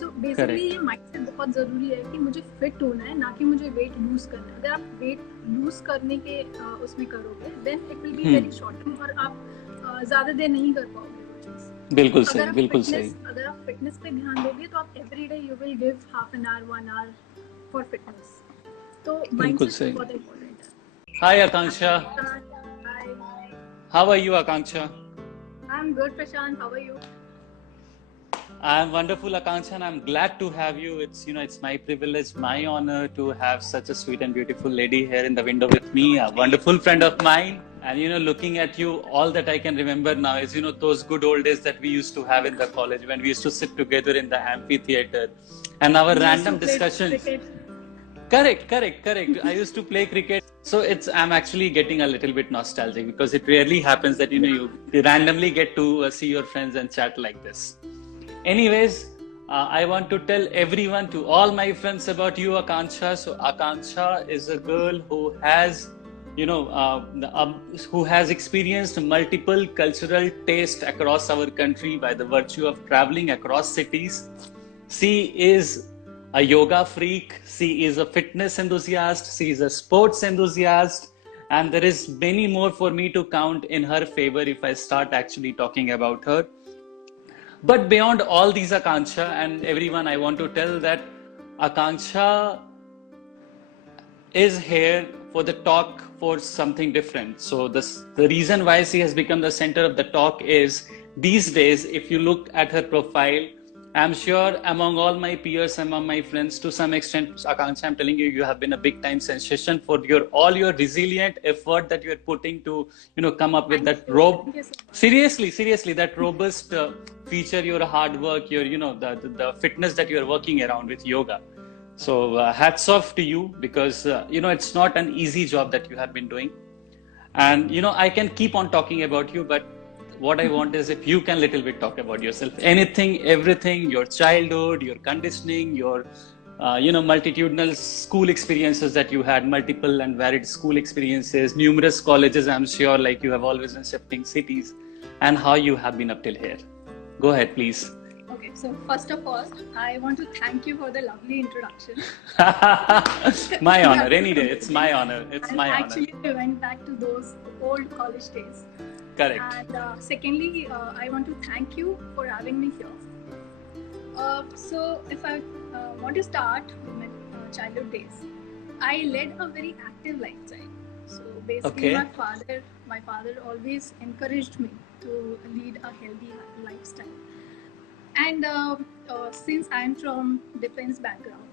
So basically ये correct. Mindset बहुत ज़रूरी है कि मुझे फिट होना है, ना कि मुझे वेट लूज करना है। अगर आप वेट लूज करने के उसमें करोगे then it will be very short term, और आप ज़्यादा देर नहीं कर पाओगे वो चीज़। बिल्कुल सही, बिल्कुल सही। अगर आप फिटनेस पे ध्यान दोगे तो आप every day you will give half an hour 1 hour for fitness. तो बिल्कुल माइंडसेट सही। बहुत इम्पोर्टेंट हाय है। Akanksha, Hi, how are you Akanksha? I'm good, Prashant. How are you? I'm wonderful, Akanksha, and I'm glad to have you. It's my privilege, my honor to have such a sweet and beautiful lady here in the window with me, a wonderful friend of mine. And looking at you, all that I can remember now is those good old days that we used to have in the college when we used to sit together in the amphitheater, and our We used to random play discussions. cricket. Correct, correct, correct. I used to play cricket. So I'm actually getting a little bit nostalgic because it rarely happens that Yeah. you randomly get to see your friends and chat like this. Anyways, I want to tell everyone, to all my friends, about you, Akanksha. So Akanksha is a girl who has, who has experienced multiple cultural tastes across our country by the virtue of traveling across cities. She is a yoga freak. She is a fitness enthusiast. She is a sports enthusiast. And there is many more for me to count in her favor if I start actually talking about her. But beyond all these, Akanksha and everyone, I want to tell that Akanksha is here for the talk for something different. So the reason why she has become the center of the talk is, these days, if you look at her profile, I'm sure among all my peers, among my friends, to some extent, Akanksha, I'm telling you, you have been a big time sensation for all your resilient effort that you're putting to, come up with Thank that you. Thank you so much. seriously, that robust feature, your hard work, your, the fitness that you're working around with yoga. So hats off to you, because it's not an easy job that you have been doing. And I can keep on talking about you, but what I want is if you can little bit talk about yourself, anything, everything, your childhood, your conditioning, your multitudinal school experiences that you had, multiple and varied school experiences, numerous colleges, I'm sure, like you have always been shifting cities, and how you have been up till here. Go ahead, please. Okay, so first of all, I want to thank you for the lovely introduction. My honor, any day. It's my honor. It's my honor. Actually, I went back to those old college days. Correct. And secondly, I want to thank you for having me here. So if I want to start with my childhood days, I led a very active lifestyle. So basically, Okay. my father always encouraged me to lead a healthy lifestyle. And since I'm from defense background,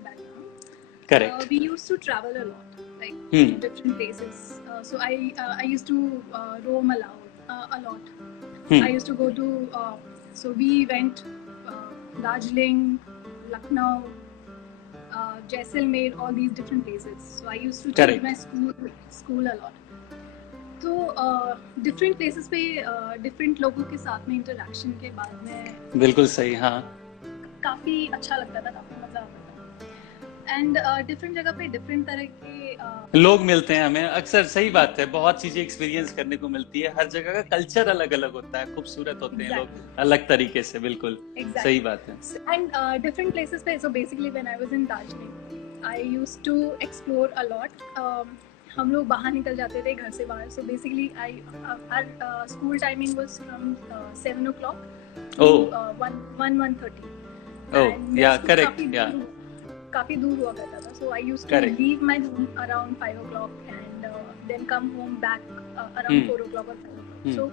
Correct. we used to travel a lot, like to different places. So I used to roam a lot. I used to go to. So we went Darjeeling, Lucknow, Jaisalmer, all these different places. So I used to take my school a lot. तो different places पे different लोगों के साथ में interaction के बाद में बिल्कुल सही, हाँ, काफी अच्छा लगता था, काफी मजा आता था। एंड डिफरेंट जगह पे डिफरेंट तरह के लोग मिलते हैं हमें अक्सर। सही बात है, बहुत चीजें एक्सपीरियंस करने को मिलती है। हर जगह का कल्चर अलग अलग होता है, खूबसूरत होते हैं लोग अलग तरीके से। बिल्कुल सही बात है। एंड डिफरेंट प्लेसेस पे, so basically when I was in Darjeeling, I used to explore a lot. हम लोग बाहर निकल जाते थे घर से बाहर। So basically our school timing was from 7 o'clock to 1:30. Oh yeah correct, yeah काफी दूर हुआ करता था। So I used to leave my home around 5 o'clock and then come home back around 4 o'clock or 5 o'clock. So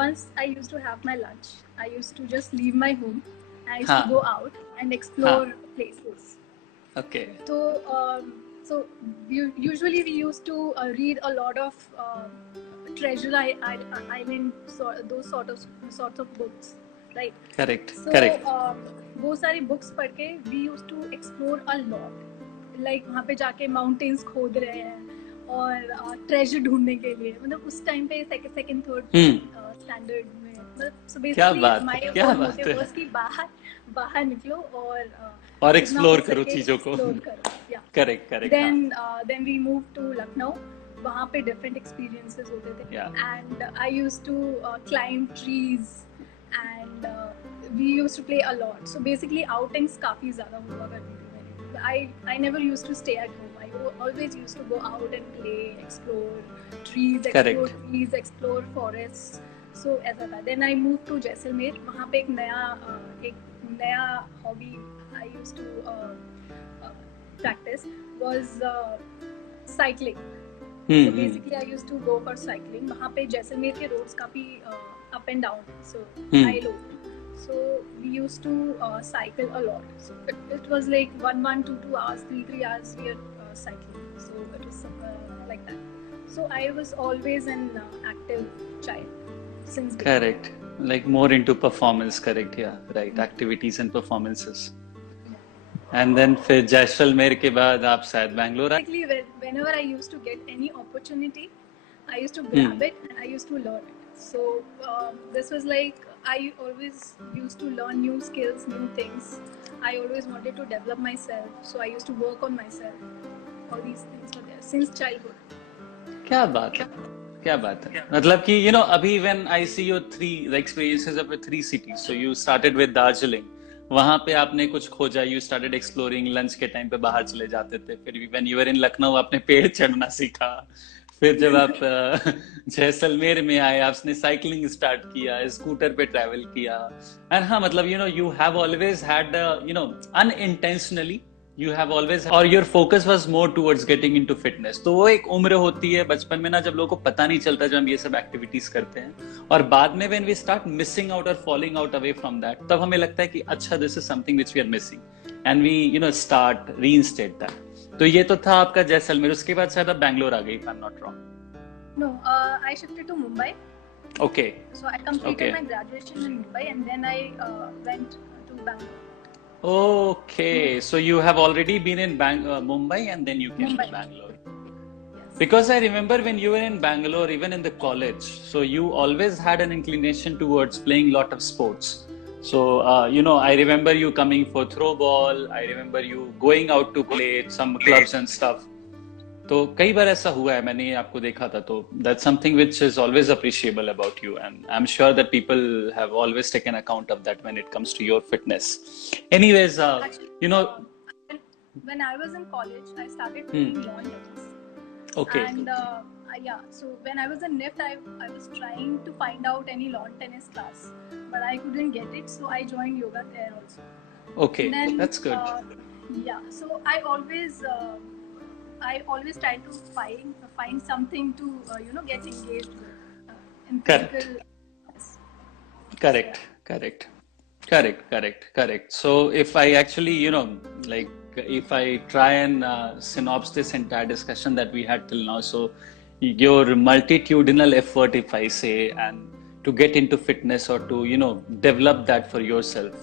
once I used to have my lunch, I used to just leave my home. I used to go out and explore places. Okay. So usually we used to read a lot of Treasure Island, those sorts of books, right? Correct. So Correct. वो सारी books पढ़ के we used to explore a lot. Like वहाँ पे जाके mountains खोद रहे हैं और ट्रेजर ढूंढने के लिए, मतलब उस टाइम पे सेकंड थर्ड स्टैंडर्ड में, मतलब so basically my motive was कि बाहर निकलो और एक्सप्लोर करो चीजों को। Correct correct. Then we moved to Lucknow. वहाँ पे different experiences होते थे, and I used to climb trees and we used to play a lot. So basically outings काफी ज़्यादा हुआ करती थी मेरी. I never used to stay at home. I always used to go out and play, explore trees, explore forests. So ऐसा था. Then I moved to Jaisalmer. वहाँ पे एक नया hobby I used to practice was cycling. So basically I used to go for cycling. वहाँ पे जैसलमेर के roads काफी up and down, so high low. So we used to cycle a lot. So it was like 2 hours, 3 hours we were cycling. So it was like that. So I was always an active child since beginning. Correct. Like more into performance, correct? Yeah, right. Activities and performances. And then फिर जैसलमेर के बाद आप शायद बैंगलोर आए. Basically, whenever I used to get any opportunity, I used to grab it and I used to learn it. So this was like I always used to learn new skills, new things. I always wanted to develop myself, so I used to work on myself. All these things were there since childhood. क्या बात है मतलब कि अभी when I see your the experiences of your 3 cities, so you started with Darjeeling. वहां पे आपने कुछ खोजा, you started exploring, लंच के टाइम पे बाहर चले जाते थे. फिर when you were in Lucknow आपने पेड़ चढ़ना सीखा. फिर जब आप जैसलमेर में आए आपने साइकिलिंग स्टार्ट किया, स्कूटर पे ट्रैवल किया. एंड हाँ मतलब you have always had unintentionally you have always or your focus was more towards getting into fitness. तो वो एक उम्र होती है बचपन में ना, जब लोगों को पता नहीं चलता जब हम ये सब एक्टिविटीज करते हैं, और बाद में when we start missing out or falling out away from that, तब हमें लगता है कि अच्छा this is something which we are missing and we start reinstate that. तो ये तो था आपका जैसलमेर. उसके बाद शायद आप बैंगलोर आ गई, if I'm not wrong. No, I shifted to Mumbai. Okay. So I completed my graduation in Mumbai and then I went to Bangalore. Okay, so you have already been in Mumbai and then you came to Bangalore. Yes. Because I remember when you were in Bangalore, even in the college, so you always had an inclination towards playing lot of sports. So, I remember you coming for throw ball. I remember you going out to play some clubs and stuff. तो कई बार ऐसा हुआ है, मैंने आपको देखा था. तो that's something which is always appreciable about you, and I'm sure that people have always taken account of that when it comes to your fitness. Anyways, Actually, when I was in college, I started playing lawn tennis. Okay. And so when I was in NIFT, I was trying to find out any lawn tennis class, but I couldn't get it, so I joined yoga there also. Okay, then, that's good. So I always try to find something to get engaged with in physical. Correct. So if I actually if I try and synopsis this entire discussion that we had till now, so your multitudinal effort, if I say, and to get into fitness or to develop that for yourself,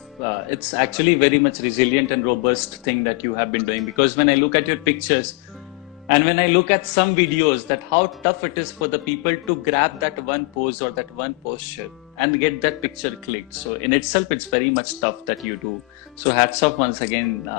it's actually very much resilient and robust thing that you have been doing. Because when I look at your pictures and when I look at some videos, that how tough it is for the people to grab that one pose or that one posture and get that picture clicked. So in itself, it's very much tough that you do. So hats off once again,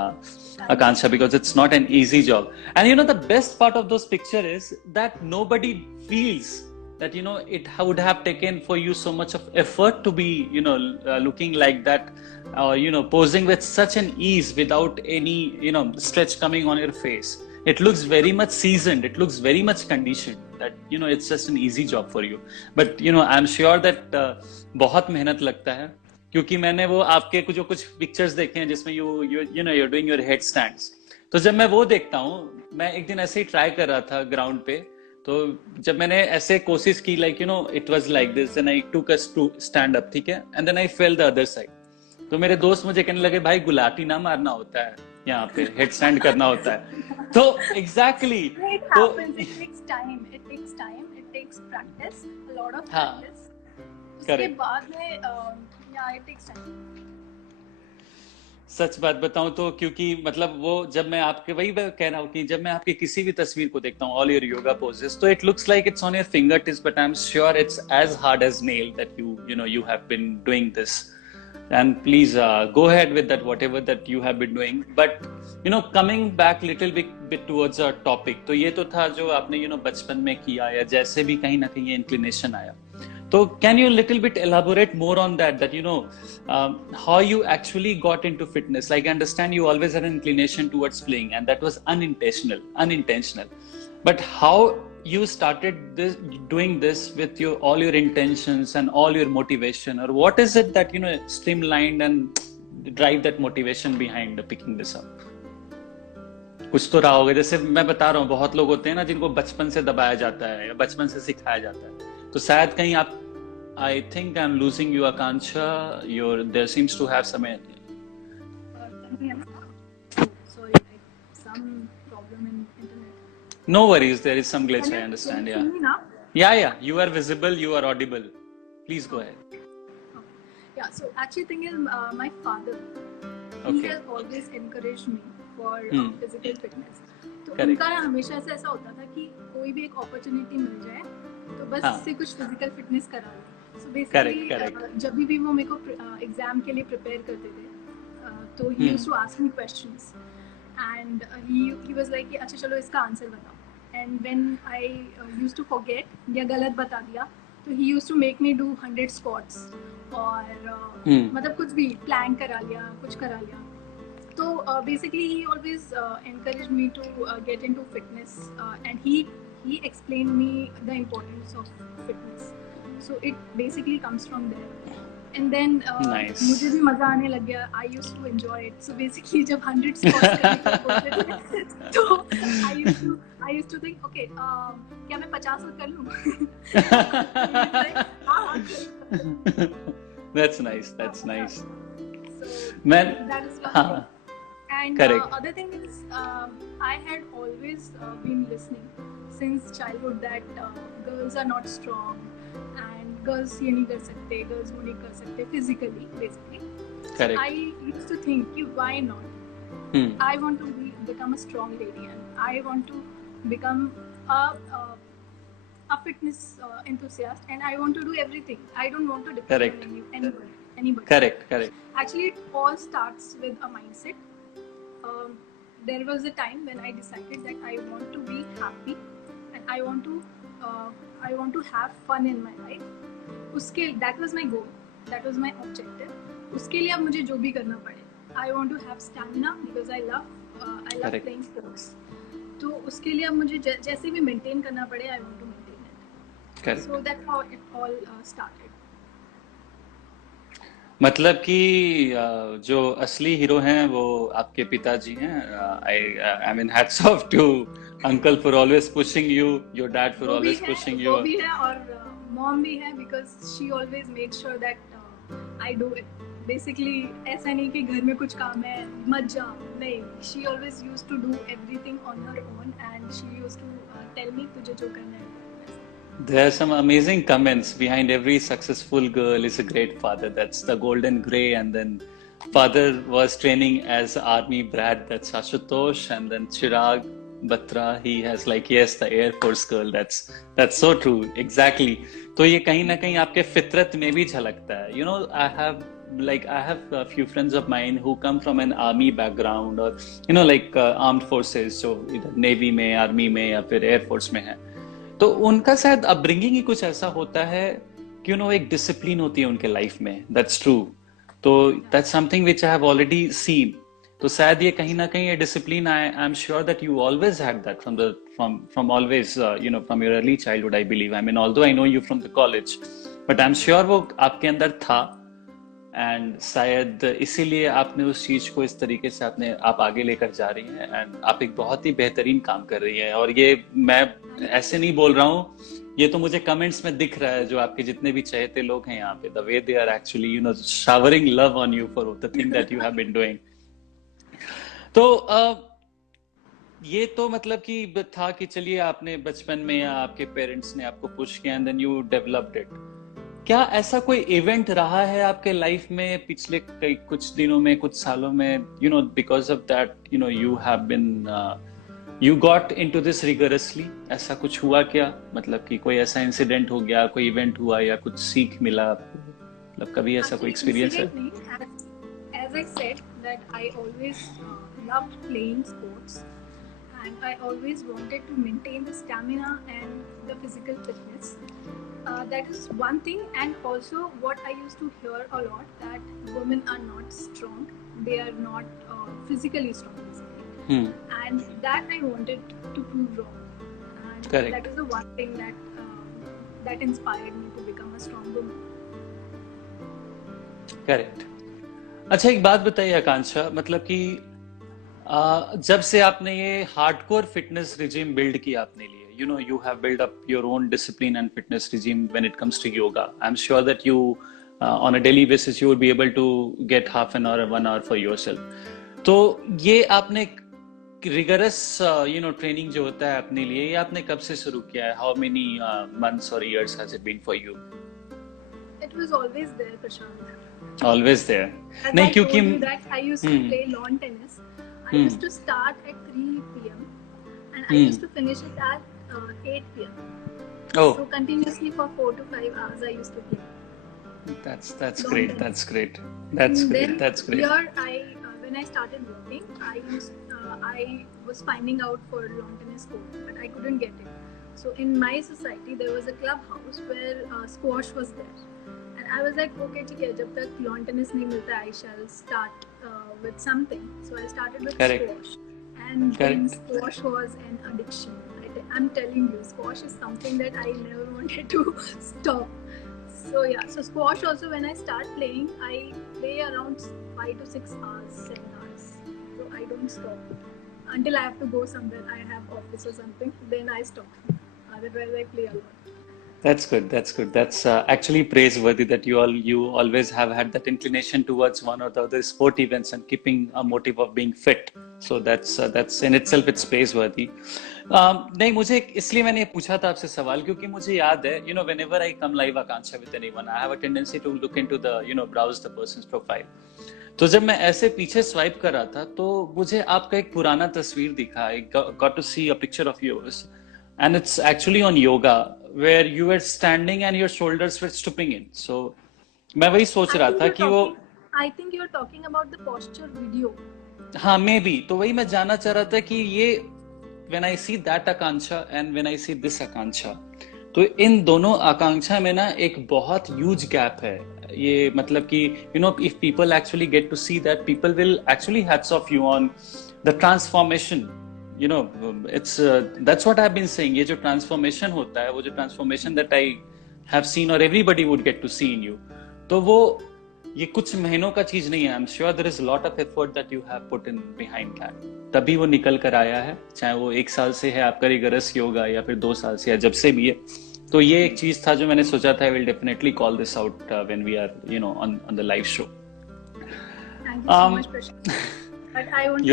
Akanksha, because it's not an easy job. And the best part of those pictures is that nobody feels that it would have taken for you so much of effort to be looking like that, or posing with such an ease without any stretch coming on your face. It looks very much seasoned, it looks very much conditioned, that it's just an easy job for you. But I'm sure that बहुत मेहनत लगता है, क्योंकि मैंने वो आपके जो कुछ पिक्चर्स देखे हैं जिसमें you're doing your headstands. तो जब मैं वो देखता हूँ, मैं एक दिन ऐसे ही ट्राई कर रहा था ग्राउंड पे, तो जब मैंने ऐसे कोशिश की, it was like this, then I took us to stand up, ठीक है, and then I fell the other side. तो मेरे दोस्त मुझे कहने लगे, भाई गुलाटी ना मारना होता है, यहाँ पे हेड स्टैंड करना होता है. तो exactly, it happens. It takes time, it takes practice, a lot of practice. उसके बाद में it takes time. सच बात बताऊं तो, क्योंकि मतलब वो जब मैं आपके वही कह रहा हूँ कि जब मैं आपकी किसी भी तस्वीर को देखता हूँ, all your yoga poses, तो it looks like it's on your fingertips, but I'm sure it's as hard as nail that you have been doing this. And please go ahead with that, whatever that you have been doing. But coming back little bit towards our topic, तो ये तो था जो आपने बचपन में किया या जैसे भी कहीं ना कहीं ये inclination आया. So can you little bit elaborate more on that how you actually got into fitness? Like, I understand you always had an inclination towards playing, and that was unintentional. But how you started doing this with all your intentions and all your motivation, or what is it that streamlined and drive that motivation behind picking this up? कुछ तो रहा होगा. जैसे मैं बता रहा हूँ, बहुत लोग होते हैं ना जिनको बचपन से दबाया जाता है या बचपन से सिखाया जाता है, तो शायद कहीं आप, I think I'm losing you, Akansha. There seems to have some. Sorry, some problem in internet. No worries, there is some glitch. I understand. Can you see me now? Yeah. You are visible. You are audible. Please go ahead. Okay. Yeah. So actually, thing is, my father, he has always encouraged me for physical fitness. तो उनका हमेशा से ऐसा होता था कि कोई भी एक अपॉर्चुनिटी मिल जाए तो बस इससे कुछ फिजिकल फिटनेस करा लो. सो बेसिकली जब भी वो मेरे को एग्जाम के लिए प्रिपेयर करते थे तो he used to ask me questions and he was like अच्छा चलो इसका आंसर बताओ. And when I used to forget या गलत बता दिया तो he used to make me do 100 squats और मतलब कुछ भी प्लान करा लिया, कुछ करा लिया. So basically he always encouraged me to get into fitness and he explained me the importance of fitness. So it basically comes from there. And then nice. मुझे भी मजा आने लग गया. I used to enjoy it. So basically जब 100 squats करने को बोलते थे तो I used to think okay क्या मैं 50 कर लूँ? That's nice. So man, that is one. And other thing is, I had always been listening since childhood that girls are not strong and girls ये नहीं कर सकते, girls वो नहीं कर सकते physically, basically. Correct. I used to think कि why not? I want to become a strong lady and I want to become a fitness enthusiast and I want to do everything. I don't want to depend on anybody. Correct. Actually, it all starts with a mindset. There was a time when I decided that I want to be happy and I want to have fun in my life. That was my goal. That was my objective. उसके लिए अब मुझे जो भी करना पड़े. I want to have stamina because I love playing sports. तो उसके लिए अब मुझे जैसे भी maintain करना पड़े, I want to maintain it. Correct. So that's how it all started. मतलब कि जो असली हीरो हैं वो आपके पिताजी हैं. I mean hats off to uncle for always pushing you, your dad for always pushing you. वो भी है और mom भी है because she always made sure that I do it. Basically ऐसा नहीं कि घर में कुछ काम है मत जा, नहीं. She always used to do everything on her own and she used to tell me तुझे जो करना है. There are some amazing comments. Behind every successful girl is a great father. That's the golden gray. And then father was training as army brat. That's Ashutosh. And then Chirag Batra, he has like, yes, the Air Force girl. That's so true. Exactly. तो ये कहीं ना कहीं आपके फितरत में भी झलकता है. You know, I have a few friends of mine who come from an army background or armed forces, जो इधर नेवी में, आर्मी में या फिर एयर फोर्स में है. तो उनका शायद अपब्रिंगिंग ही कुछ ऐसा होता है कि एक डिसिप्लिन होती है उनके लाइफ में. That's true. तो that's something which I have already seen. तो शायद ये कहीं ना कहीं ये discipline, I am sure that you always had that from always from your early childhood, I believe. I mean although I know you from the college, but I am sure वो आपके अंदर था. एंड शायद इसीलिए आपने उस चीज को इस तरीके से आप आगे लेकर जा रही हैं. एंड आप एक बहुत ही बेहतरीन काम कर रही हैं. और ये मैं ऐसे नहीं बोल रहा हूँ, ये तो मुझे कमेंट्स में दिख रहा है. जो आपके जितने भी चहेते लोग हैं यहाँ पे, the way they are actually showering love on you for the thing that you have been doing. तो ये तो मतलब कि था कि चलिए आपने बचपन में या आपके पेरेंट्स ने आपको पुश किया and then you developed it. क्या ऐसा कोई इवेंट रहा है आपके लाइफ में पिछले कुछ दिनों में, कुछ सालों में, because of that you have been you got into this rigorously? ऐसा कुछ हुआ क्या? मतलब कि कोई ऐसा इंसिडेंट हो गया, कोई इवेंट हुआ या कुछ सीख मिला आपको? मतलब कभी ऐसा कोई एक्सपीरियंस है? As I said that I always loved playing sports and I always wanted to maintain the stamina and the physical fitness. That is one thing, and also what I used to hear a lot, that women are not strong, they are not physically strong basically. And that I wanted to prove wrong, and Correct. that is the one thing that inspired me to become a strong woman. Correct. अच्छा, एक बात बताइए आकांक्षा, मतलब कि जब से आपने ये हार्डकोर फिटनेस रिजीम बिल्ड किया अपने लिए, you know, you have built up your own discipline and fitness regime when it comes to yoga. I'm sure that you on a daily basis you would be able to get half an hour or 1 hour for yourself. तो ये आपने rigorous training जो होता है अपने लिए, ये आपने कब से शुरू किया है? How many months or years has it been for you? It was always there, Prashant. Always there. As नहीं, I क्योंकि told you that I used to play lawn tennis. I used to start at 3 p.m. and I used to finish it at 8 p.m. Oh, So continuously for 4 to 5 hours I used to play. that's Lawn great. tennis. That's great. That's And great. then That's great. here when I started working, I was finding out for lawn tennis court, but I couldn't get it. So in my society there was a clubhouse where squash was there, and I was like, okay, ठीक है, जब तक lawn tennis नहीं मिलता, I shall start with something. So I started with Correct. squash, and then squash was an addiction. I'm telling you, squash is something that I never wanted to stop. So yeah, so squash also, when I start playing, I play around 5 to 6 hours, 7 hours. So I don't stop until I have to go somewhere. I have office or something, then I stop. Otherwise, I play a lot. That's good. That's good. That's actually praiseworthy that you always have had that inclination towards one or the other sport events and keeping a motive of being fit. So that's in itself it's praiseworthy. नहीं, मुझे इसलिए मैंने पूछा था आपसे सवाल क्योंकि मुझे याद है, you know, whenever I come live Akansha with anyone, I have a tendency to look into the, you know, browse the person's profile. तो जब मैं ऐसे पीछे स्वाइप कर रहा था तो मुझे आपका एक पुराना तस्वीर दिखा. I got to see a picture of yours, and it's actually on yoga where you were standing and your shoulders were stooping in. So मैं वही सोच रहा था कि वो I think you're talking about the posture video. हाँ, maybe. तो वही मैं जानना चाह रहा था कि ये when I see that Akansha and when I see this Akansha, तो इन दोनों आकांक्षा में ना एक बहुत huge gap है. ये मतलब कि, you know, if people actually get to see that, people will actually hats off you on the transformation. You know, it's that's what I've been saying. ये जो transformation होता है, वो जो transformation that I have seen or everybody would get to see in you, तो वो ये कुछ महीनों का चीज नहीं है. I'm sure there is a lot of effort that you have put in behind that. तभी वो निकल कर आया है, चाहे वो 1 साल से है आपका रिगरस योगा या फिर 2 साल से या जब से भी है. तो ये एक चीज था जो मैंने सोचा था. I will definitely call this out when we are, you know, on the live show. Thank you so much, Prashant. But I want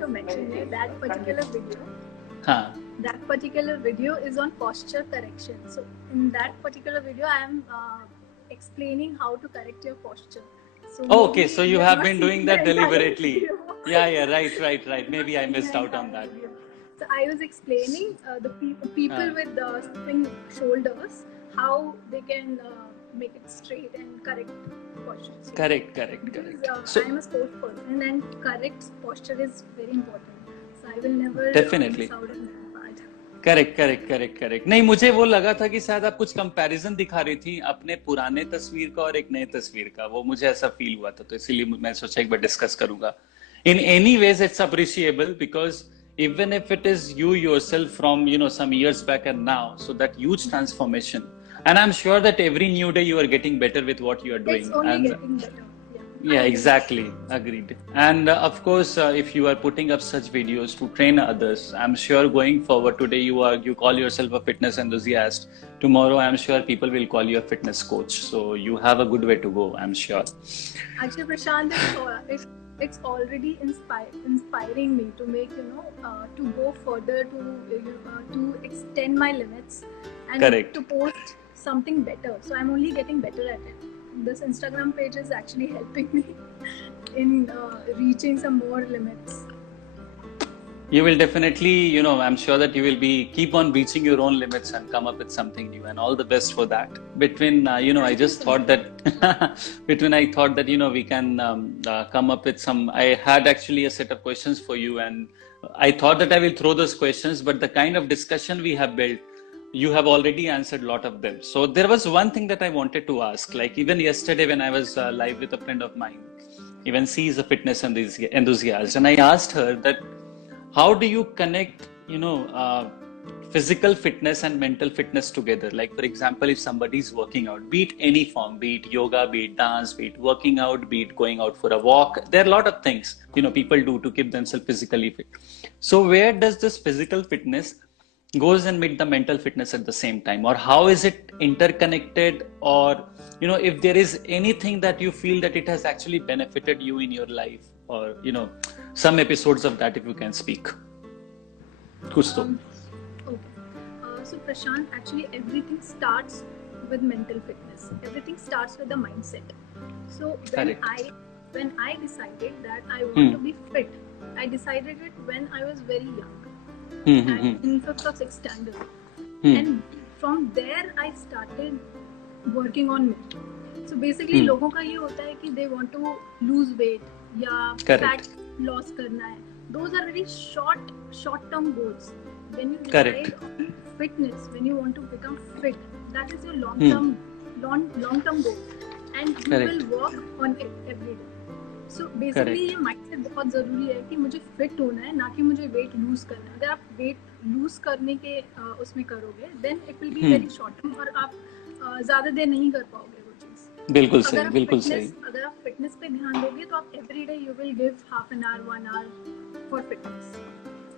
to mention here, that particular video. हाँ. That particular video is on posture correction. So in that particular video, I am explaining how to correct your posture. So okay, so you have been doing that deliberately. Yeah, right. Maybe I missed out on that. So I was explaining the people with the stooping shoulders, how they can make it straight and correct posture. Correct. Because So I am a sports person, and correct posture is very important. So I will never Definitely. miss out on that part. Correct. नहीं, मुझे वो लगा था कि शायद आप कुछ comparison दिखा रही थी अपने पुराने तस्वीर का और एक नए तस्वीर का. वो मुझे ऐसा फील हुआ था, तो इसीलिए मैं सोचा एक बार डिस्कस करूंगा. In any ways, it's appreciable because even if it is you yourself from, you know, some years back and now, so that huge transformation, and I'm sure that every new day you are getting better with what you are doing. It's only And getting better. yeah, exactly. Agreed. And of course, if you are putting up such videos to train others, I'm sure going forward, today you call yourself a fitness enthusiast. Tomorrow, I'm sure people will call you a fitness coach. So you have a good way to go, I'm sure. Actually, Prashant, it's already inspiring me to make, you know, to go further, to extend my limits, and Correct. to post something better. So I'm only getting better at it. This Instagram page is actually helping me in reaching some more limits. You will definitely, you know, I'm sure that you will keep on reaching your own limits and come up with something new, and all the best for that. Between, you know, I just thought that, you know, we can come up with some, I had actually a set of questions for you, and I thought that I will throw those questions, but the kind of discussion we have built, you have already answered a lot of them. So there was one thing that I wanted to ask, like even yesterday when I was live with a friend of mine, even she is a fitness enthusiast, and I asked her that how do you connect, physical fitness and mental fitness together? Like, for example, if somebody is working out, be it any form, be it yoga, be it dance, be it working out, be it going out for a walk, there are a lot of things, people do to keep themselves physically fit. So where does this physical fitness goes and meet the mental fitness at the same time, or how is it interconnected, or if there is anything that you feel that it has actually benefited you in your life, or some episodes of that, if you can speak. Okay. So Prashant, actually everything starts with mental fitness. Everything starts with the mindset. So when I decided that I want to be fit, I decided it when I was very young. In 5th or 6th standard, and from there I started working on me. So basically लोगों का ये होता है कि they want to lose weight या fat loss करना है. Those are very short term goals. When you decide on fitness, when you want to become fit, that is your long term goal, and you will work on it every day. So basically ये mindset बहुत जरूरी है कि मुझे fit होना है, ना कि मुझे weight lose करना है. अगर आप weight lose करने के उसमें करोगे, then it will be very short term, और आप ज़्यादा देर नहीं कर पाओगे वो चीज़. बिल्कुल सही. अगर आप fitness पे ध्यान दोगे तो आप every day you will give half an hour, 1 hour for fitness.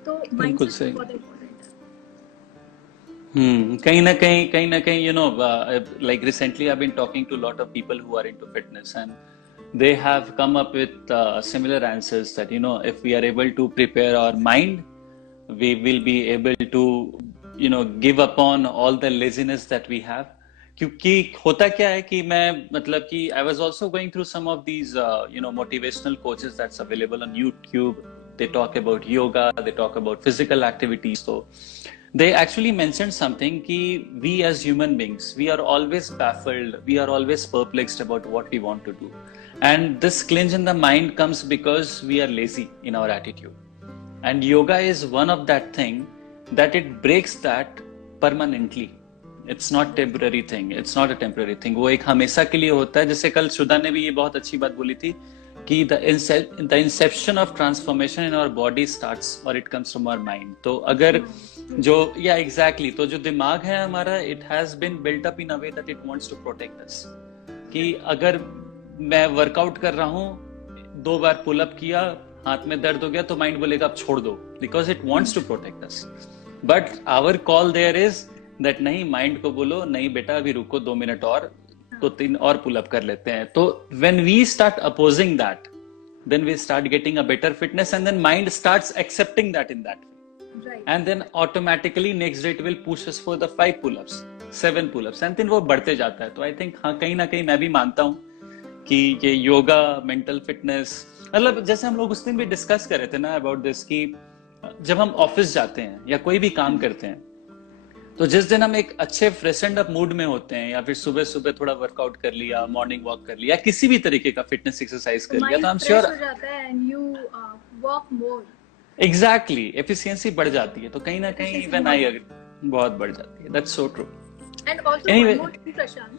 तो mindset बहुत important है. कहीं ना कहीं like recently I've been talking to a lot of people who are into fitness, and they have come up with similar answers that if we are able to prepare our mind, we will be able to give upon all the laziness that we have. क्योंकि होता क्या है कि मैं मतलब कि I was also going through some of these motivational coaches that's available on YouTube. They talk about yoga, they talk about physical activities. So they actually mentioned something ki we as human beings, we are always baffled, we are always perplexed about what we want to do. And this clinch in the mind comes because we are lazy in our attitude. And yoga is one of that thing that it breaks that permanently. It's not temporary thing. It's not a temporary thing. वो एक हमेशा के लिए होता है. जैसे कल सुधा ने भी ये बहुत अच्छी बात बोली थी कि the inception of transformation in our body starts or it comes from our mind. तो अगर exactly, तो जो दिमाग है हमारा, it has been built up in a way that it wants to protect us. कि अगर मैं वर्कआउट कर रहा हूँ, 2 बार पुल अप किया, हाथ में दर्द हो गया, तो माइंड बोलेगा अब छोड़ दो, because it wants to protect us. But our call there is that नहीं, माइंड को बोलो नहीं बेटा अभी रुको 2 मिनट और, तो 3 और पुल अप कर लेते हैं. तो when we start opposing that, then we start getting a better fitness, and then mind starts accepting that in that way, and then automatically next day it will push us for the 5 pull-ups, 7 pull-ups, and then वो बढ़ते जाता है. तो I think हाँ, कहीं ना कहीं मैं भी मानता हूँ कि ये योगा, मेंटल फिटनेस, मतलब जैसे हम लोग उस दिन भी डिस्कस कर रहे थे ना अबाउट दिस कि जब हम ऑफिस जाते हैं या कोई भी काम करते हैं, तो जिस दिन हम एक अच्छे फ्रेशेंड अप मूड में होते हैं, या फिर सुबह सुबह थोड़ा वर्कआउट कर लिया, मॉर्निंग वॉक कर लिया, किसी भी तरीके का फिटनेस एक्सरसाइज कर लिया, तो आई एम श्योर एग्जैक्टली एफिशिएंसी बढ़ जाती है. तो कहीं ना कहीं व्हेन आई एग्री, बहुत बढ़ जाती है. That's so true. And also one more thing Prashant,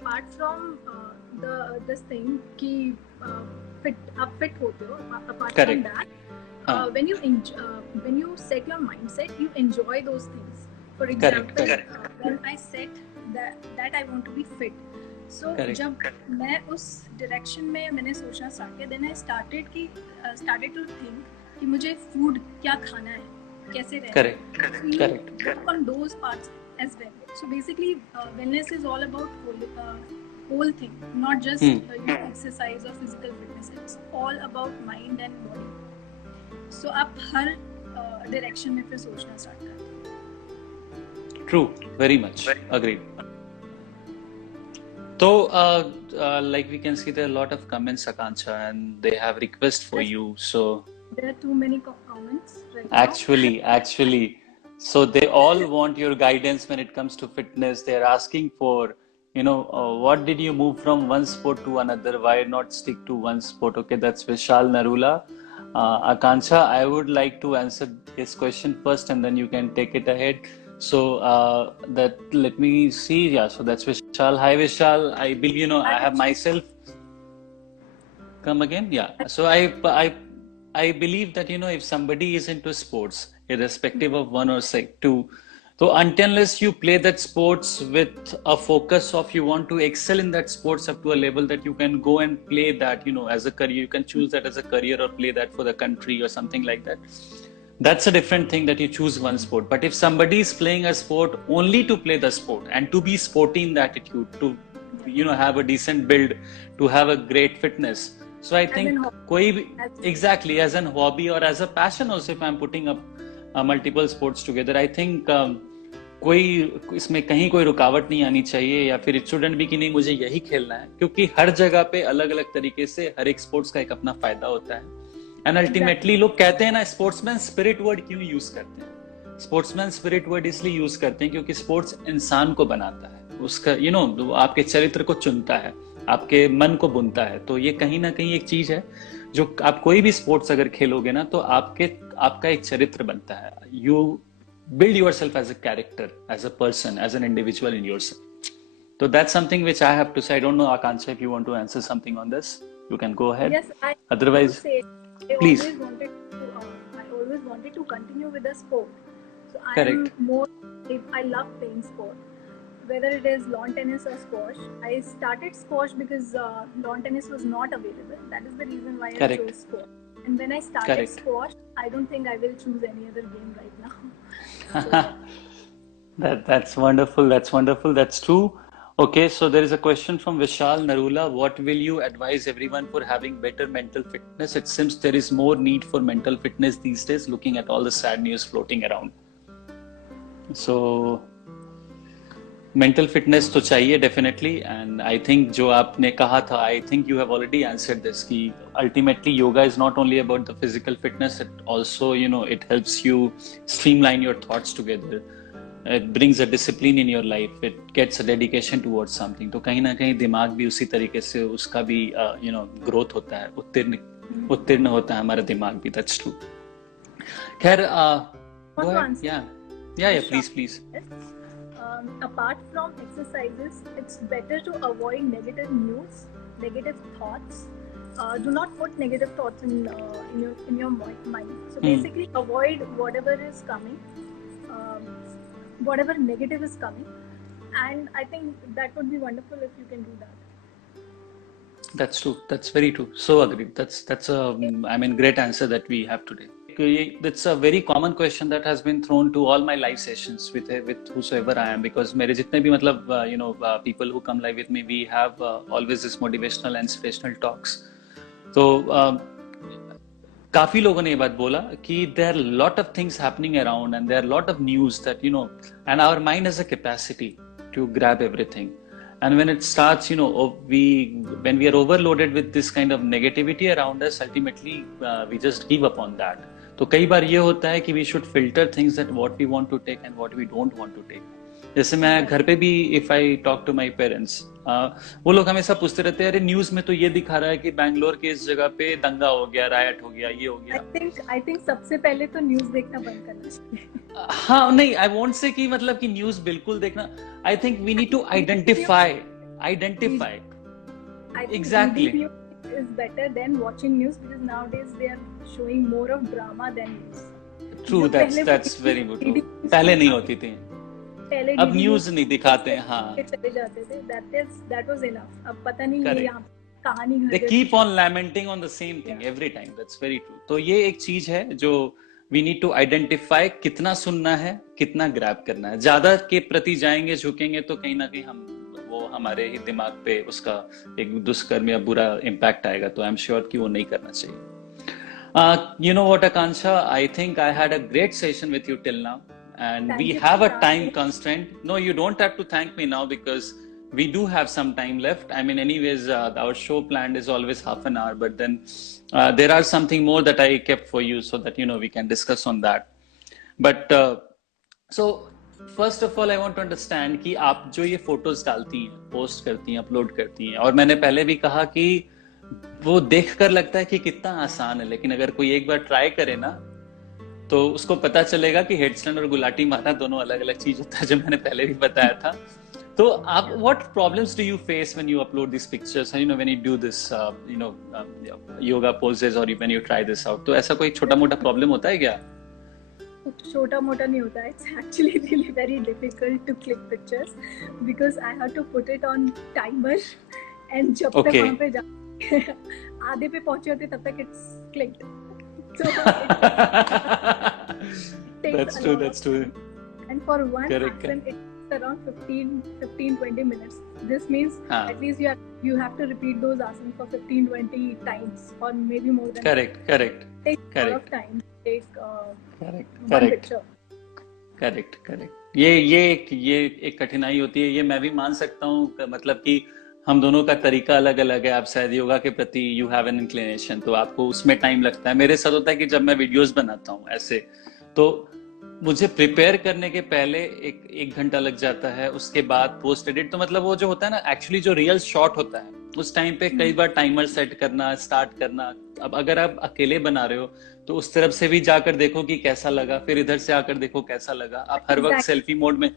apart from this thing कि आप fit होते हो, apart from that, when you set your mindset, you enjoy those things. For example, when I set that I want to be fit, so जब मैं उस direction में मैंने सोचना start किया, then I started to think कि मुझे food क्या खाना है, कैसे रहना है. So you work on those parts as well. So basically, wellness is all about whole thing, not just exercise or physical fitness. It's all about mind and body. So आप हर direction में फिर सोचना start करते हो. True, very much agreed. So, like we can see, there are a lot of comments, Akanksha, and they have request for you. So there are too many comments right now. Actually. So they all want your guidance when it comes to fitness. They're asking for, what did you move from one sport to another? Why not stick to one sport? Okay, that's Vishal Narula. Akanksha, I would like to answer his question first, and then you can take it ahead. So that, let me see. Yeah, so that's Vishal. Hi Vishal. I believe I have myself. Come again? Yeah. So I believe that if somebody is into sports, irrespective of one or two, so until unless you play that sports with a focus of you want to excel in that sports up to a level that you can go and play that as a career, you can choose that as a career or play that for the country or something like that. That's a different thing that you choose one sport. But if somebody is playing a sport only to play the sport and to be sporty in the attitude, to have a decent build, to have a great fitness. So I think exactly as an hobby or as a passion also, if I'm putting up multiple sports together, I think कोई इसमें कहीं कोई रुकावट नहीं आनी चाहिए, या फिर स्टूडेंट भी कि नहीं मुझे यही खेलना है, क्योंकि हर जगह पे अलग अलग तरीके से हर एक स्पोर्ट्स का एक अपना फायदा होता है. एंड अल्टीमेटली लोग कहते हैं ना, स्पोर्ट्समैन स्पिरिट वर्ड क्यों यूज करते हैं? स्पोर्ट्समैन स्पिरिट वर्ड इसलिए यूज करते हैं क्योंकि स्पोर्ट्स इंसान को बनाता है, उसका आपके चरित्र को चुनता है, आपके मन को बुनता है. तो ये कहीं ना कहीं एक चीज है जो आप कोई भी स्पोर्ट्स अगर खेलोगे ना, तो आपका एक चरित्र बनता है. You build yourself as a character, as a person, as an individual in yourself. So that's something which I have to say. I don't know, Akansha, if you want to answer something on this, you can go ahead. Yes, otherwise, please. I always wanted to continue with the sport. So Correct. I love playing sport. Whether it is lawn tennis or squash. I started squash because lawn tennis was not available. That is the reason why Correct. I chose squash. And when I started Correct. squash, I don't think I will choose any other game right now. That's wonderful. That's wonderful. That's true. Okay, so there is a question from Vishal Narula. What will you advise everyone for having better mental fitness? It seems there is more need for mental fitness these days, looking at all the sad news floating around. So mental fitness तो चाहिए definitely, and I think जो आपने कहा था, I think you have already answered this, कि ultimately yoga is not only about the physical fitness, it also it helps you streamline your thoughts together. It brings a discipline in your life. It gets a dedication towards something. तो कहीं ना कहीं दिमाग भी उसी तरीके से उसका भी growth होता है, उत्तीर्ण होता है हमारा दिमाग भी. That's true. खैर, go ahead. Yeah, please. Apart from exercises, it's better to avoid negative news, negative thoughts. Do not put negative thoughts in your mind. So basically, avoid whatever is coming, whatever negative is coming, and I think that would be wonderful if you can do that. That's true. That's very true. So agreed. That's a great answer that we have today. That's a very common question that has been thrown to all my live sessions with whosoever I am, because मेरे जितने भी people who come live with me, we have always this motivational and inspirational talks. तो काफी लोगों ने ये बात बोला कि there are a lot of things happening around and there are a lot of news that and our mind has a capacity to grab everything. And when it starts, when we are overloaded with this kind of negativity around us, ultimately we just give up on that. तो कई बार ये होता है कि we should filter things that what we want to take and what we don't want to take. जैसे मैं घर पे भी if I talk to my parents, वो लोग हमेशा पूछते रहते हैं, अरे न्यूज में तो ये दिखा रहा है कि बैंगलोर के इस जगह पे दंगा हो गया, रायट हो गया, ये हो गया. I think सबसे पहले तो न्यूज देखना बंद करना चाहिए. हाँ, नहीं, I won't say कि मतलब कि न्यूज बिल्कुल देखना. I think we need to identify. Exactly. Is better than watching news, because nowadays they are showing more of drama than news. True, that's very good. पहले नहीं होती थी. अब न्यूज नहीं दिखाते हैं. हाँ. चले जाते थे. That was enough. अब पता नहीं ये यहाँ कहानी. They keep on lamenting on the same thing every time. That's very true. तो ये एक चीज है जो we need to identify, कितना सुनना है, कितना ग्रैब करना है. ज्यादा के प्रति जाएंगे, झुकेंगे, तो कहीं ना कहीं वो हमारे ही दिमाग पे उसका एक दुष्कर्म या बुरा इम्पैक्ट आएगा. तो आई एम श्योर कि वो नहीं करना चाहिए. You know what, Akansha? I think I had a great session with you till now, and we have a time constraint. No, you don't have to thank me now, because we do have some time left. Anyways, our show planned is always half an hour, but then there are something more that I kept for you so that we can discuss on that. But so first of all I want to understand कि आप जो ये photos डालती हैं, post करती हैं, upload करती हैं, और मैंने पहले भी कहा कि वो देखकर लगता है कि कितना आसान है, लेकिन अगर कोई एक बार ट्राई करे ना, तो उसको पता चलेगा कि हेडस्टैंड और गुलाटी मारना दोनों अलग अलग चीज होता है, जो मैंने पहले भी बताया था। तो आप what problems do you face when you upload these pictures, you know, when you do this yoga poses or when you try this out? तो ऐसा कोई छोटा मोटा प्रॉब्लम होता है क्या? छोटा मोटा नहीं होता है. It's actually really very difficult to click pictures because I have to put it on timer and जब तक वहाँ पे आधे पे पहुँचे होते तब तक it's clicked. So that's true. And for one action it's around 15-20 minutes. This means at least you have to repeat those asanas for 15-20 times or maybe more than correct Take a lot of time. Take one picture. Correct. ये एक कठिनाई होती है, ये मैं भी मान सकता हूँ. मतलब कि हम दोनों का तरीका अलग अलग है. आप शायद योगा के प्रति यू हैव एन इंक्लिनेशन, तो आपको उसमें टाइम लगता है. मेरे साथ होता है कि जब मैं वीडियोस बनाता हूँ ऐसे, तो मुझे प्रिपेयर करने के पहले एक घंटा लग जाता है. उसके बाद पोस्ट एडिट, तो मतलब वो जो होता है ना, एक्चुअली जो रियल शॉट होता है उस टाइम पे कई बार टाइमर सेट करना, स्टार्ट करना. अब अगर आप अकेले बना रहे हो तो उस तरफ से भी जाकर देखो कि कैसा लगा, फिर इधर से आकर देखो कैसा लगा. आप हर वक्त सेल्फी मोड में,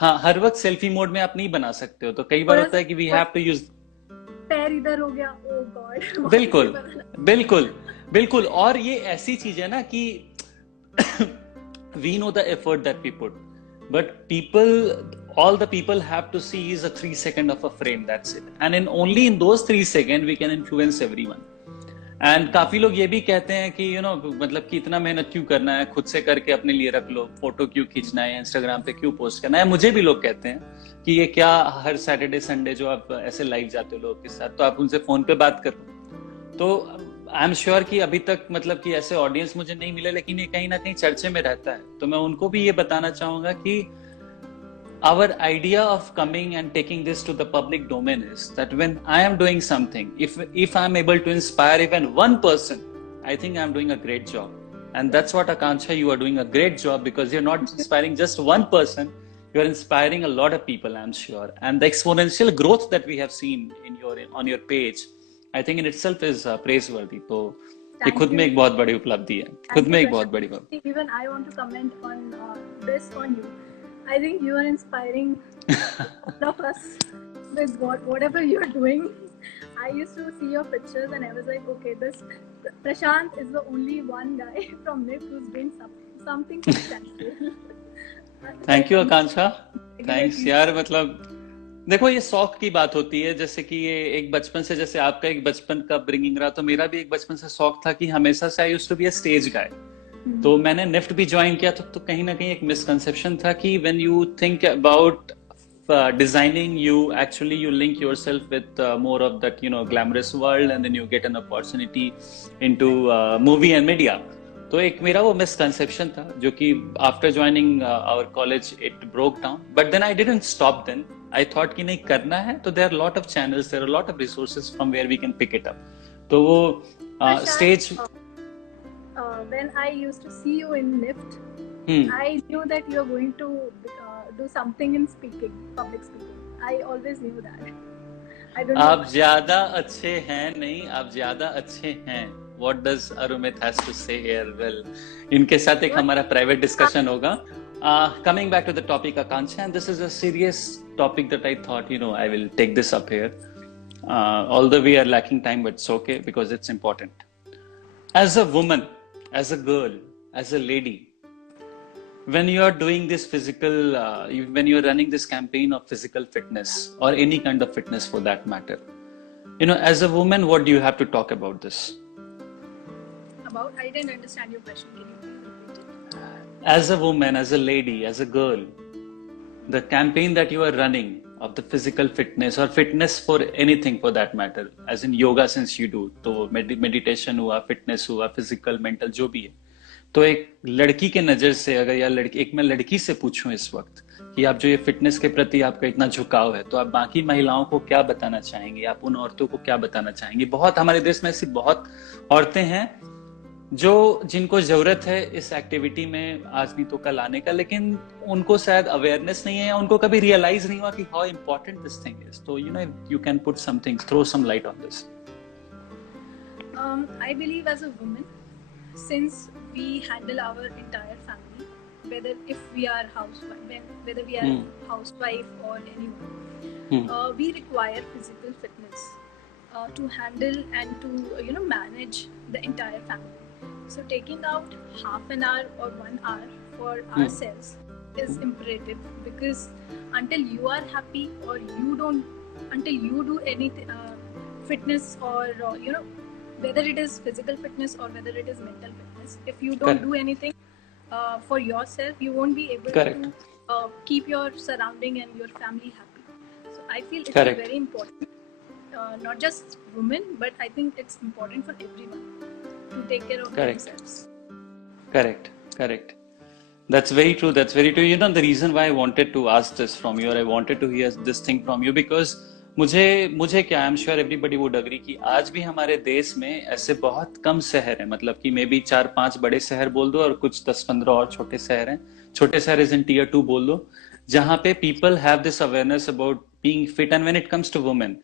हर वक्त सेल्फी मोड में आप नहीं बना सकते हो. तो कई बार होता है कि वी हैव टू यूज, पैर इधर हो गया, ओह गॉड. बिल्कुल. और ये ऐसी चीज है ना कि we know the effort that we put, but all the people have to see is a 3 second of a frame, that's it. And only in those 3 seconds we can influence everyone. And काफी लोग ये भी कहते हैं कि मतलब कि इतना मेहनत क्यों करना है, खुद से करके अपने लिए रख लो, फोटो क्यों खींचना है, इंस्टाग्राम पे क्यों पोस्ट करना है. मुझे भी लोग कहते हैं कि ये क्या हर सैटरडे संडे जो आप ऐसे लाइव जाते हो लोगों के साथ, तो आप उनसे फोन पे बात करो. तो आई एम श्योर कि अभी तक मतलब कि ऐसे ऑडियंस मुझे नहीं मिले, लेकिन ये कहीं ना कहीं चर्चे में रहता है. तो मैं उनको भी ये बताना चाहूंगा कि our idea of coming and taking this to the public domain is that when I am doing something, if I am able to inspire even one person, I think I am doing a great job. And that's what, Akanksha, you are doing a great job, because you're not inspiring just one person, you are inspiring a lot of people, I'm sure. And the exponential growth that we have seen on your page, I think in itself is praiseworthy. तो ये खुद में एक बहुत बड़ी उपलब्धि है, खुद में एक बहुत बड़ी उपलब्धि. Even I want to comment on this on you. I think you are inspiring all of us with whatever you are doing. I used to see your pictures and I was like, okay, this Prashant is the only one guy from NIFT who's doing something substantial. Thank you, Akanksha. Thanks यार. मतलब देखो, ये शौक की बात होती है. जैसे कि ये एक बचपन से, जैसे आपका एक बचपन का ब्रिंगिंग रहा, तो मेरा भी एक बचपन से शौक था कि हमेशा से I used to be a stage guy. तो मैंने निफ्ट भी ज्वाइन किया, तो कहीं ना कहीं एक मिसकंसेप्शन था कि when you think about designing, you link yourself with more of that glamorous world, and then you get an opportunity into movie and media. तो एक मेरा वो misconception था जो कि after joining our college it broke down, but then I didn't stop. Then I thought कि नहीं करना है तो there are a lot of channels, there are a lot of resources from where we can pick it up. तो वो stage when I used to see you in NIFT, I knew that you are going to do something in speaking, public speaking. I always knew that. I don't know. आप ज्यादा अच्छे हैं नहीं, आप ज्यादा अच्छे हैं. What does Arumit has to say here? Well, इनके साथ एक हमारा private discussion होगा. Coming back to the topic, Akanksha, and this is a serious topic that I thought, I will take this up here. Although we are lacking time, but it's okay because it's important. As a woman, as a girl, as a lady, when you are doing this physical, when you are running this campaign of physical fitness or any kind of fitness for that matter, as a woman, what do you have to talk about this? About? I didn't understand your question. Can you please repeat it? As a woman, as a lady, as a girl, the campaign that you are running of the physical fitness or fitness for anything for that matter, as in yoga since you do, तो meditation हुआ, fitness हुआ, physical, mental, जो भी है. तो एक लड़की के नजर से अगर मैं लड़की से पूछूं इस वक्त कि आप जो ये फिटनेस के प्रति आपका इतना झुकाव है, तो आप बाकी महिलाओं को क्या बताना चाहेंगे? आप उन औरतों को क्या बताना चाहेंगे? बहुत हमारे देश में ऐसी बहुत औरतें हैं जिनको जरूरत है इस एक्टिविटी में आज नहीं तो कल आने का, लेकिन उनको शायद अवेयरनेस नहीं है या उनको कभी रियलाइज नहीं हुआ कि how important this thing is. तो you can put something, throw some light on this. I believe as a woman, since we handle our entire family, whether if we are whether we are housewife or anyone, we require physical fitness to handle and to manage the entire family. So taking out half an hour or 1 hour for ourselves is imperative, because until you are happy or until you do anything, fitness or whether it is physical fitness or whether it is mental fitness, if you don't do anything for yourself, you won't be able to keep your surrounding and your family happy. So I feel it's very important, not just women, but I think it's important for everyone to take care of themselves. Correct. That's very true. The reason why I wanted to ask this from you, or I wanted to hear this thing from you, because मुझे क्या, आई am sure everybody would agree कि आज भी हमारे देश में ऐसे बहुत कम शहर हैं, मतलब कि मे बी 4-5 बड़े शहर बोल दो और कुछ 10-15 और छोटे शहर हैं, छोटे शहर इज इन टियर 2 बोल दो, जहाँ पे people have this awareness about being fit. And when it comes to women,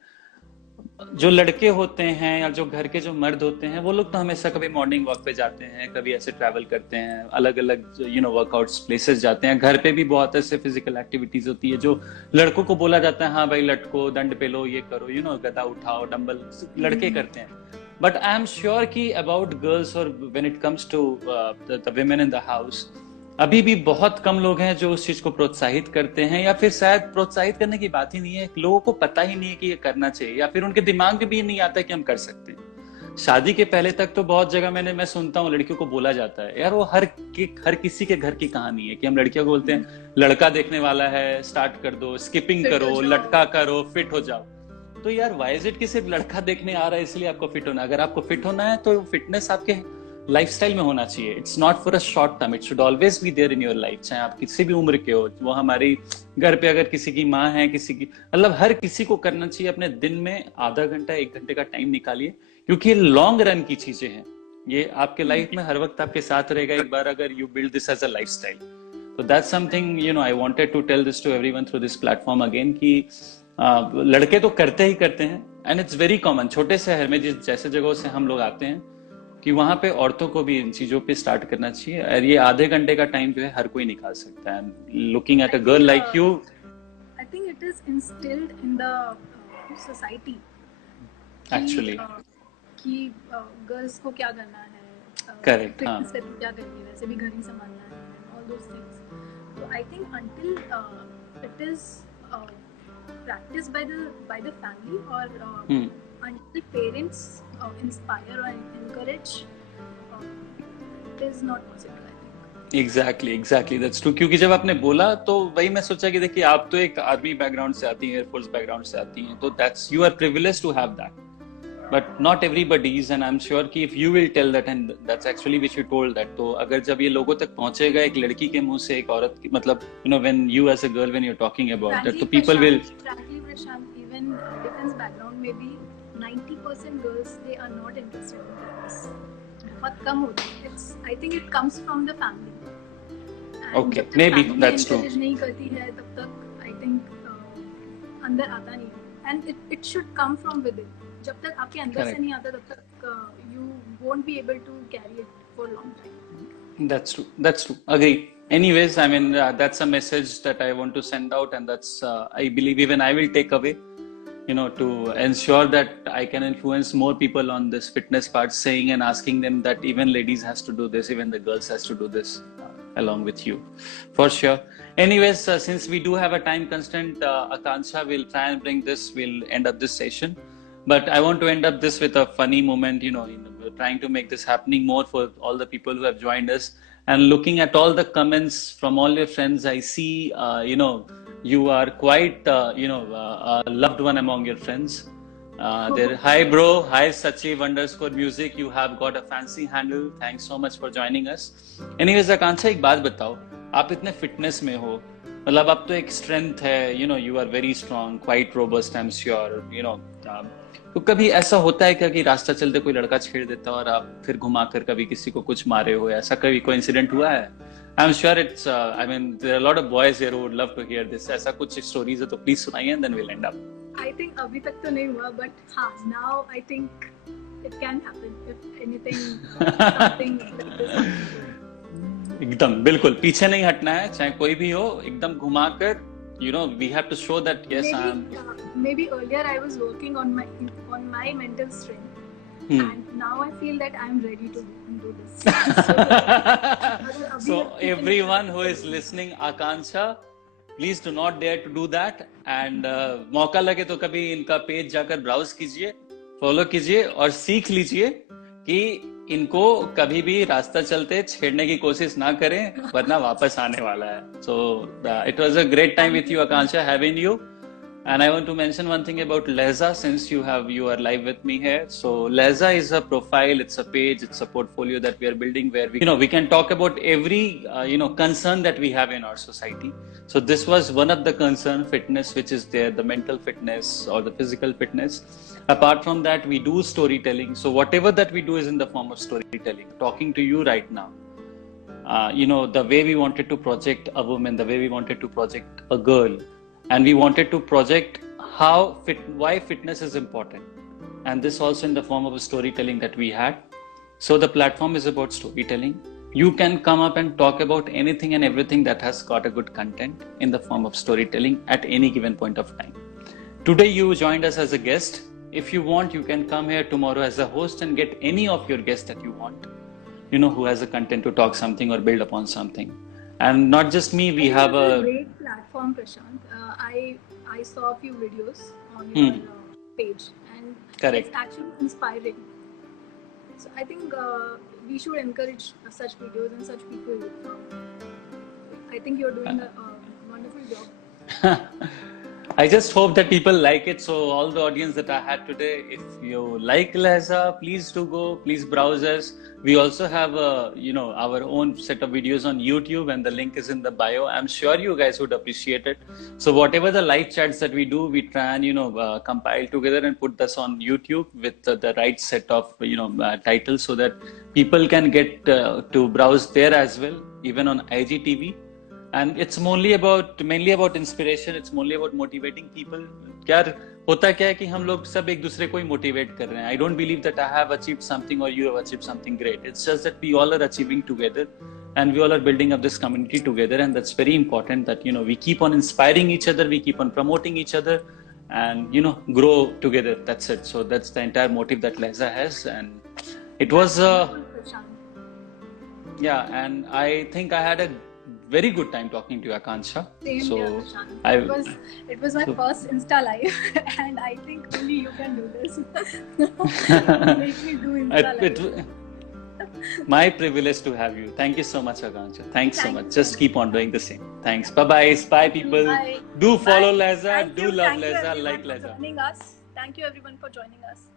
जो लड़के होते हैं या जो घर के जो मर्द होते हैं, वो लोग तो हमेशा कभी मॉर्निंग वॉक पे जाते हैं, कभी ऐसे ट्रैवल करते हैं, अलग अलग वर्कआउट्स प्लेसेस जाते हैं. घर पे भी बहुत ऐसे फिजिकल एक्टिविटीज होती है जो लड़कों को बोला जाता है, हाँ भाई लटको, दंड पे लो, ये करो, गदा उठाओ, डंबल लड़के करते हैं. बट आई एम श्योर कि अबाउट गर्ल्स और when it comes to the women in the house, अभी भी बहुत कम लोग हैं जो उस चीज को प्रोत्साहित करते हैं, या फिर शायद प्रोत्साहित करने की बात ही नहीं है, लोगों को पता ही नहीं है कि ये करना चाहिए, या फिर उनके दिमाग में भी नहीं आता कि हम कर सकते हैं. शादी के पहले तक तो बहुत जगह मैं सुनता हूँ लड़कियों को बोला जाता है, यार वो हर किसी के घर की कहानी है कि हम लड़कियों को बोलते हैं लड़का देखने वाला है, स्टार्ट कर दो, स्किपिंग करो, लटका करो, फिट हो जाओ. तो यार वाई इज इट कि सिर्फ लड़का देखने आ रहा है इसलिए आपको फिट होना है? अगर आपको फिट होना है तो फिटनेस आपके लाइफस्टाइल में होना चाहिए. It's not for a short term, it should always be there in your life, चाहे आप किसी भी उम्र के हो. वो हमारी घर पे अगर किसी की माँ है, किसी की, मतलब हर किसी को करना चाहिए. अपने दिन में आधा घंटा 1 घंटे का टाइम निकालिए, क्योंकि ये लॉन्ग रन की चीजें हैं, ये आपके लाइफ में हर वक्त आपके साथ रहेगा एक बार अगर you build this as a lifestyle. तो that's something I wanted to tell this to everyone through this platform again, कि लड़के तो करते ही करते हैं, एंड इट्स वेरी कॉमन. छोटे शहर में जैसे जगहों से हम लोग आते हैं, कि वहां पे औरतों को भी इन चीजों पे स्टार्ट करना चाहिए. और ये आधे घंटे का टाइम जो है हर कोई निकाल सकता है. Looking at a girl like you, I think it is instilled in the society actually कि गर्ल्स को क्या करना है, करेक्ट, हाँ, फिटनेस क्या करनी है, वैसे भी घर ही संभालना है, ऑल दोस थिंग्स. तो I think until it is practiced by the family, or until parents inspire or encourage, it is not possible, I think. Exactly, that's true. क्योंकि जब आपने बोला तो वही मैं सोचा कि देखिए आप तो एक आर्मी बैकग्राउंड से आती हैं, एयरफोर्स बैकग्राउंड से आती हैं, तो that's, you are privileged to have that, but not everybody is. And I am sure कि if you will tell that, and that's actually which you told that, तो अगर जब ये लोगों तक पहुंचेगा एक लड़की के मुंह से एक औरत की, मतलब when you as a girl when you are talking about that, तो people will, even defense background में भी 90% girls they are not interested in fitness. बहुत कम होती है. I think it comes from the family. Okay, maybe that's true. नहीं करती है तब तक I think अंदर आता नहीं है. And it should come from within. जब तक आपके अंदर से नहीं आता तब तक you won't be able to carry it for a long time. That's true. Agree. Anyways, I mean that's a message that I want to send out, and that's I believe even I will take away, to ensure that I can influence more people on this fitness part, saying and asking them that even ladies has to do this, even the girls has to do this along with you, for sure. Anyways, since we do have a time constraint, Akanksha will try and we'll end up this session, but I want to end up this with a funny moment, trying to make this happening more for all the people who have joined us. And looking at all the comments from all your friends, I see, you are quite, a loved one among your friends. There, hi bro, hi Sachiv_music. You have got a fancy handle. Thanks so much for joining us. Anyways, Akanksha, एक बात बताओ, आप इतने fitness में हो, मतलब आप तो एक स्ट्रेंथ है, you are very strong, quite robust, I'm sure, तो कभी ऐसा होता है क्या कि रास्ता चलते कोई लड़का छेड़ देता है और आप फिर घुमाकर कभी किसी को कुछ मारे हो, ऐसा कभी कोई इंसिडेंट हुआ है? I am sure it's, I mean there are a lot of boys here who would love to hear this. ऐसा कुछ स्टोरीज है तो प्लीज सुनाइए, and then we will end up. I think अभी तक तो नहीं हुआ, बट हाँ, now I think it can happen if anything, something like this happens. एकदम बिल्कुल पीछे नहीं हटना है, चाहे कोई भी हो, एकदम घुमाकर, we have to show that yes, I am. Maybe earlier I was working on my mental strength, and now I feel that I am ready to do this. So everyone who is listening, Akanksha, please do not dare to do that, and मौका लगे तो कभी इनका page जाकर browse कीजिए, follow कीजिए और सीख लीजिए कि इनको कभी भी रास्ता चलते छेड़ने की कोशिश ना करें, वरना वापस आने वाला है. So it was a great time with you, Akanksha, having you. And I want to mention one thing about Lehza, since you are live with me here. So Lehza is a profile, it's a page, it's a portfolio that we are building where we can talk about every concern that we have in our society. So this was one of the concern, fitness, which is there, the mental fitness or the physical fitness. Apart from that, we do storytelling. So whatever that we do is in the form of storytelling. Talking to you right now, the way we wanted to project a woman, the way we wanted to project a girl, and we wanted to project why fitness is important, and this also in the form of a storytelling that we had. So the platform is about storytelling. You can come up and talk about anything and everything that has got a good content in the form of storytelling at any given point of time. Today you joined us as a guest. If you want, you can come here tomorrow as a host and get any of your guests that you want, who has a content to talk something or build upon something. And not just me, we have a great platform, Prashant. I saw a few videos on your page, and correct. It's actually inspiring. So I think we should encourage such videos and such people. I think you're doing a wonderful job. I just hope that people like it. So all the audience that I had today, if you like Lehza, please do go, please browse us. We also have our own set of videos on YouTube, and the link is in the bio. I'm sure you guys would appreciate it. So whatever the live chats that we do, we try and compile together and put this on YouTube with the right set of titles, so that people can get to browse there as well, even on IGTV. And it's mainly about inspiration. It's mainly about motivating people. यार होता क्या है कि हम लोग सब एक दूसरे को ही motivate कर रहे हैं. I don't believe that I have achieved something or you have achieved something great. It's just that we all are achieving together, and we all are building up this community together, and that's very important. That we keep on inspiring each other, we keep on promoting each other, and grow together. That's it. So that's the entire motive that Lehza has, and it was and I think I had a very good time talking to you, Akanksha. Same here, Prashant. It was my first Insta live, and I think only you can do this. Make me do Insta live. My privilege to have you. Thank you so much, Akanksha. Thanks so much. Just keep on doing the same. Thanks. Bye-bye. Bye, people. Bye. Do follow Lehza. Thank do you. love Thank Lehza. you Like for Lehza. joining us. Thank you everyone for joining us.